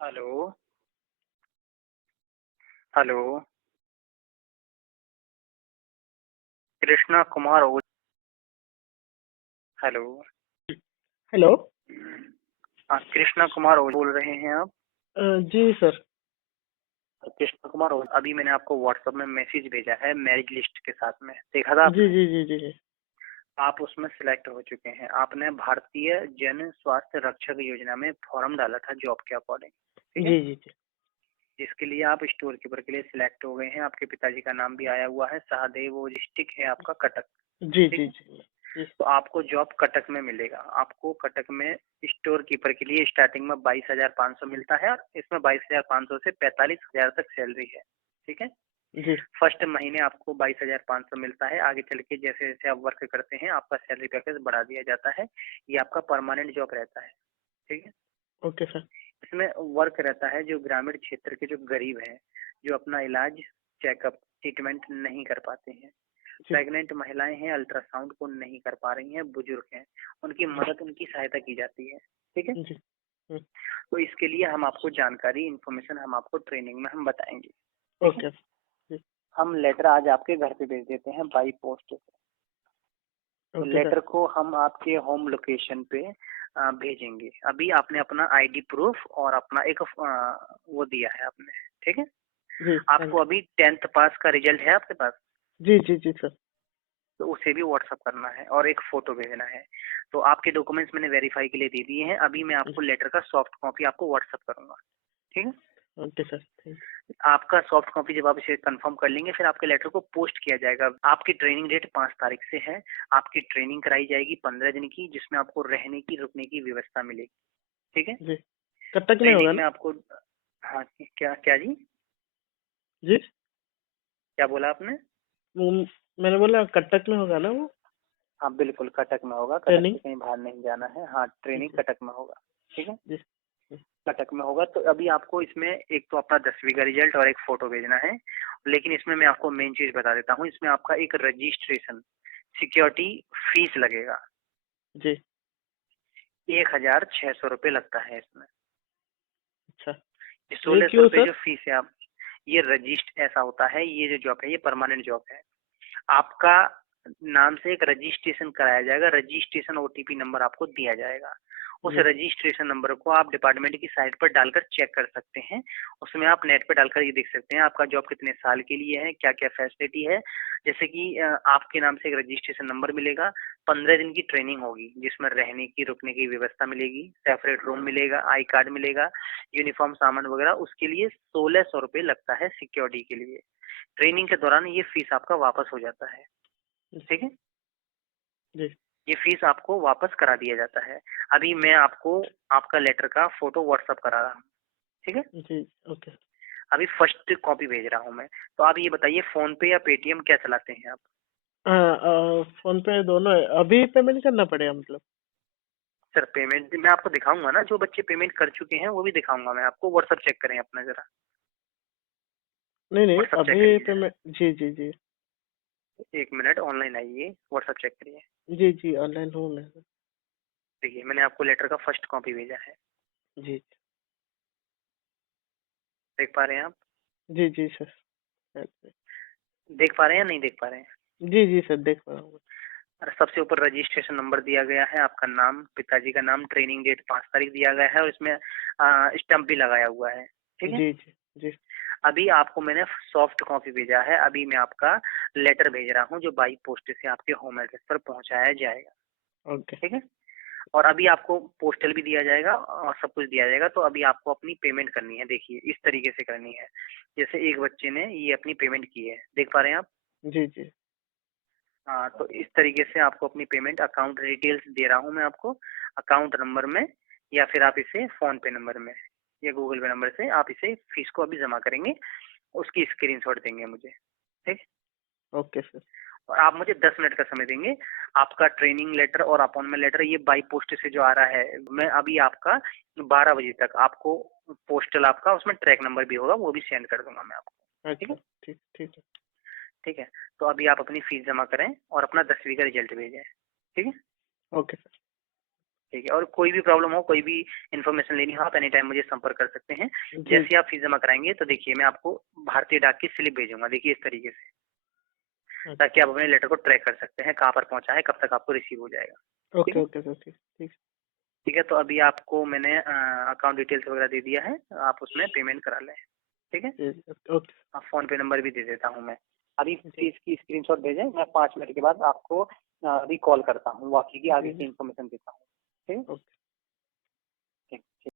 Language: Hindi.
Hello. Hello. Krishna Kumar hello. Hello. हाँ, कृष्णा कुमार बोल रहे हैं आप? जी सर। कृष्णा कुमार अभी मैंने आपको व्हाट्सएप में मैसेज भेजा है मैरिज लिस्ट के साथ में, देखा था जी आपने? जी जी जी जी आप उसमें सिलेक्ट हो चुके हैं। आपने भारतीय जन स्वास्थ्य रक्षक योजना में फॉर्म डाला था जॉब के अकॉर्डिंग, ठीक है? जी जी जी जिसके लिए आप स्टोर कीपर के लिए सिलेक्ट हो गए हैं। आपके पिताजी का नाम भी आया हुआ है, सहदेव। वो डिस्ट्रिक्ट है आपका कटक, जी ठीक जी है? जी जी तो आपको जॉब कटक में मिलेगा। आपको कटक में स्टोर कीपर के लिए स्टार्टिंग में 22,500 मिलता है, और इसमें 22,500 से 45,000 तक सैलरी है, ठीक है? जी। फर्स्ट महीने आपको 22,500 मिलता है। आगे चल के जैसे जैसे आप वर्क करते हैं आपका सैलरी पैकेज बढ़ा दिया जाता है। ये आपका परमानेंट जॉब रहता है, ठीक है? Okay sir. इसमें वर्क रहता है जो ग्रामीण क्षेत्र के जो गरीब हैं, जो अपना इलाज, चेकअप, ट्रीटमेंट नहीं कर पाते हैं, जी प्रेग्नेंट महिलाएं हैं, अल्ट्रासाउंड को नहीं कर पा रही हैं, बुजुर्ग हैं, उनकी मदद, उनकी सहायता की जाती है, ठीक है? जी। हम्म, तो इसके लिए हम आपको जानकारी, इंफॉर्मेशन हम आपको ट्रेनिंग में हम बताएंगे, ठीक है? ओके जी। हम लेटर आज आपके घर पे भेज देते हैं बाई पोस्ट से। तो ओके सर। लेटर को हम आपके होम लोकेशन पे भेजेंगे। अभी आपने अपना आईडी प्रूफ और अपना एक वो दिया है आपने, ठीक है? जी आपको थैंक अभी 10th पास का रिजल्ट है आपके पास? जी जी जी सर। तो उसे भी व्हाट्सअप करना है और एक फोटो भेजना है। तो आपके डॉक्यूमेंट्स मैंने वेरीफाई के लिए दे दिए हैं। अभी मैं आपको लेटर का सॉफ्ट कॉपी आपको व्हाट्सअप करूंगा, ठीक है? ओके सर थैंक आपका सॉफ्ट कॉपी जब आप इसे कंफर्म कर लेंगे, फिर आपके लेटर को पोस्ट किया जाएगा। आपकी ट्रेनिंग डेट 5 तारीख से है। आपकी ट्रेनिंग कराई जाएगी 15 दिन की, जिसमें आपको रहने की, रुकने की व्यवस्था मिलेगी, ठीक है? जी। कब तक में होगा ट्रेनिंग ना? में आपको, हाँ, क्या क्या जी? जी। क्या बोला आपने? वो मैंने बोला कब तक में होगा ना वो हाँ बिल्कुल, कटक में होगा। कटक ट्रेनिंग? से कहीं बाहर नहीं जाना है। हाँ, ट्रेनिंग जी कटक में होगा, ठीक है? जी जी कटक में होगा। तो अभी आपको इसमें एक तो अपना 10वीं का रिजल्ट और एक फोटो भेजना है। लेकिन इसमें मैं आपको मेन चीज बता देता हूँ, इसमें आपका एक रजिस्ट्रेशन सिक्योरिटी फीस लगेगा। जी। 1,600 रुपये लगता है इसमें। अच्छा। ये ये 1,600 क्यों रुपये सर? जो फीस है आप, ये रजिस्ट ऐसा होता है, ये जो जॉब है ये परमानेंट जॉब है। आपका नाम से एक रजिस्ट्रेशन कराया जाएगा। रजिस्ट्रेशन ओटीपी नंबर आपको दिया जाएगा। उस जी रजिस्ट्रेशन नंबर को आप डिपार्टमेंट की साइट पर डालकर चेक कर सकते हैं। उसमें आप नेट पर डालकर ये देख सकते हैं आपका जॉब कितने साल के लिए है, क्या क्या फैसिलिटी है। जैसे कि आपके नाम से एक रजिस्ट्रेशन नंबर मिलेगा। 15 दिन की ट्रेनिंग होगी, जिसमें रहने की, रुकने की व्यवस्था मिलेगी, सेपरेट रूम मिलेगा, आई कार्ड मिलेगा, यूनिफॉर्म, सामान वगैरह। उसके लिए 1,600 रुपये लगता है सिक्योरिटी के लिए। ट्रेनिंग के दौरान ये फीस आपका वापस हो जाता है, ठीक है? जी ये फीस आपको वापस करा दिया जाता है। अभी मैं आपको आपका लेटर का फोटो व्हाट्सअप करा रहा हूँ, ठीक है? जी। ओके। अभी फर्स्ट कॉपी भेज रहा हूँ मैं। तो आप ये बताइए, फोन पे या पेटीएम क्या चलाते हैं आप? हाँ फोन पे दोनों है। अभी पेमेंट करना पड़ेगा मतलब? सर, पेमेंट मैं आपको दिखाऊंगा ना, जो बच्चे पेमेंट कर चुके हैं वो भी दिखाऊंगा मैं आपको। व्हाट्सअप चेक करें अपना जरा। नहीं नहीं व्हाट्सअप चेक अभी करिए जरा। पेमेंट। जी जी जी 1 मिनट, ऑनलाइन आइए, व्हाट्सअप चेक करिए। जी जी ऑनलाइन हूँ मैं। देखिए, मैंने आपको लेटर का फर्स्ट कॉपी भेजा है। जी देख पा रहे हैं आप? जी जी सर। देख पा रहे हैं या नहीं देख पा रहे हैं? जी जी सर देख पा रहा हूँ। और सबसे ऊपर रजिस्ट्रेशन नंबर दिया गया है, आपका नाम, पिताजी का नाम, ट्रेनिंग डेट 5 तारीख दिया गया है, और इसमें स्टम्प भी लगाया हुआ है, ठीक है? जी जी जी अभी आपको मैंने सॉफ्ट कॉपी भेजा है। अभी मैं आपका लेटर भेज रहा हूँ, जो बाई पोस्ट से आपके होम एड्रेस पर पहुंचाया जाएगा, ओके। ठीक है? और अभी आपको पोस्टल भी दिया जाएगा और सब कुछ दिया जाएगा। तो अभी आपको अपनी पेमेंट करनी है। देखिए, इस तरीके से करनी है। जैसे एक बच्चे ने ये अपनी पेमेंट की है, देख पा रहे हैं आप? जी जी हाँ, तो इस तरीके से आपको अपनी पेमेंट, अकाउंट डिटेल्स दे रहा हूँ मैं आपको, अकाउंट नंबर में, या फिर आप इसे फोन पे नंबर में या गूगल पे नंबर से आप इसे फीस को अभी जमा करेंगे। उसकी स्क्रीनशॉट देंगे मुझे, ठीक? Okay sir. और आप मुझे 10 मिनट का समय देंगे। आपका ट्रेनिंग लेटर और अपॉइंटमेंट लेटर ये बाई पोस्ट से जो आ रहा है, मैं अभी आपका 12 बजे तक आपको पोस्टल, आपका उसमें ट्रैक नंबर भी होगा, वो भी सेंड कर दूंगा मैं आपको, ठीक अच्छा है? ठीक ठीक है। ठीक है। तो अभी आप अपनी फीस जमा करें और अपना 10वीं का रिजल्ट भेजें, ठीक है? Okay sir. ठीक है, और कोई भी प्रॉब्लम हो, कोई भी इन्फॉर्मेशन लेनी हो, आप एनी टाइम मुझे संपर्क कर सकते हैं। जी जैसे ही आप फीस जमा कराएंगे तो देखिए मैं आपको भारतीय डाक की स्लिप भेजूंगा, देखिए इस तरीके से, ताकि अच्छा। आप अपने लेटर को ट्रैक कर सकते हैं कहाँ पर पहुंचा है, कब तक आपको रिसीव हो जाएगा। ठीक ओके है। ओके सर, ठीक ठीक। ठीक है, तो अभी आपको मैंने अकाउंट डिटेल्स वगैरह दे दिया है, आप उसमें पेमेंट करा लें। ठीक है, जी ओके। फोन पे नंबर भी दे देता हूँ मैं। अभी जी फीस की स्क्रीनशॉट भेजें, मैं 5 मिनट के बाद आपको अभी कॉल करता हूँ, बाकी की आगे जी की जी। इन्फॉर्मेशन देता हूँ। ठीक है। ओके। ठीक।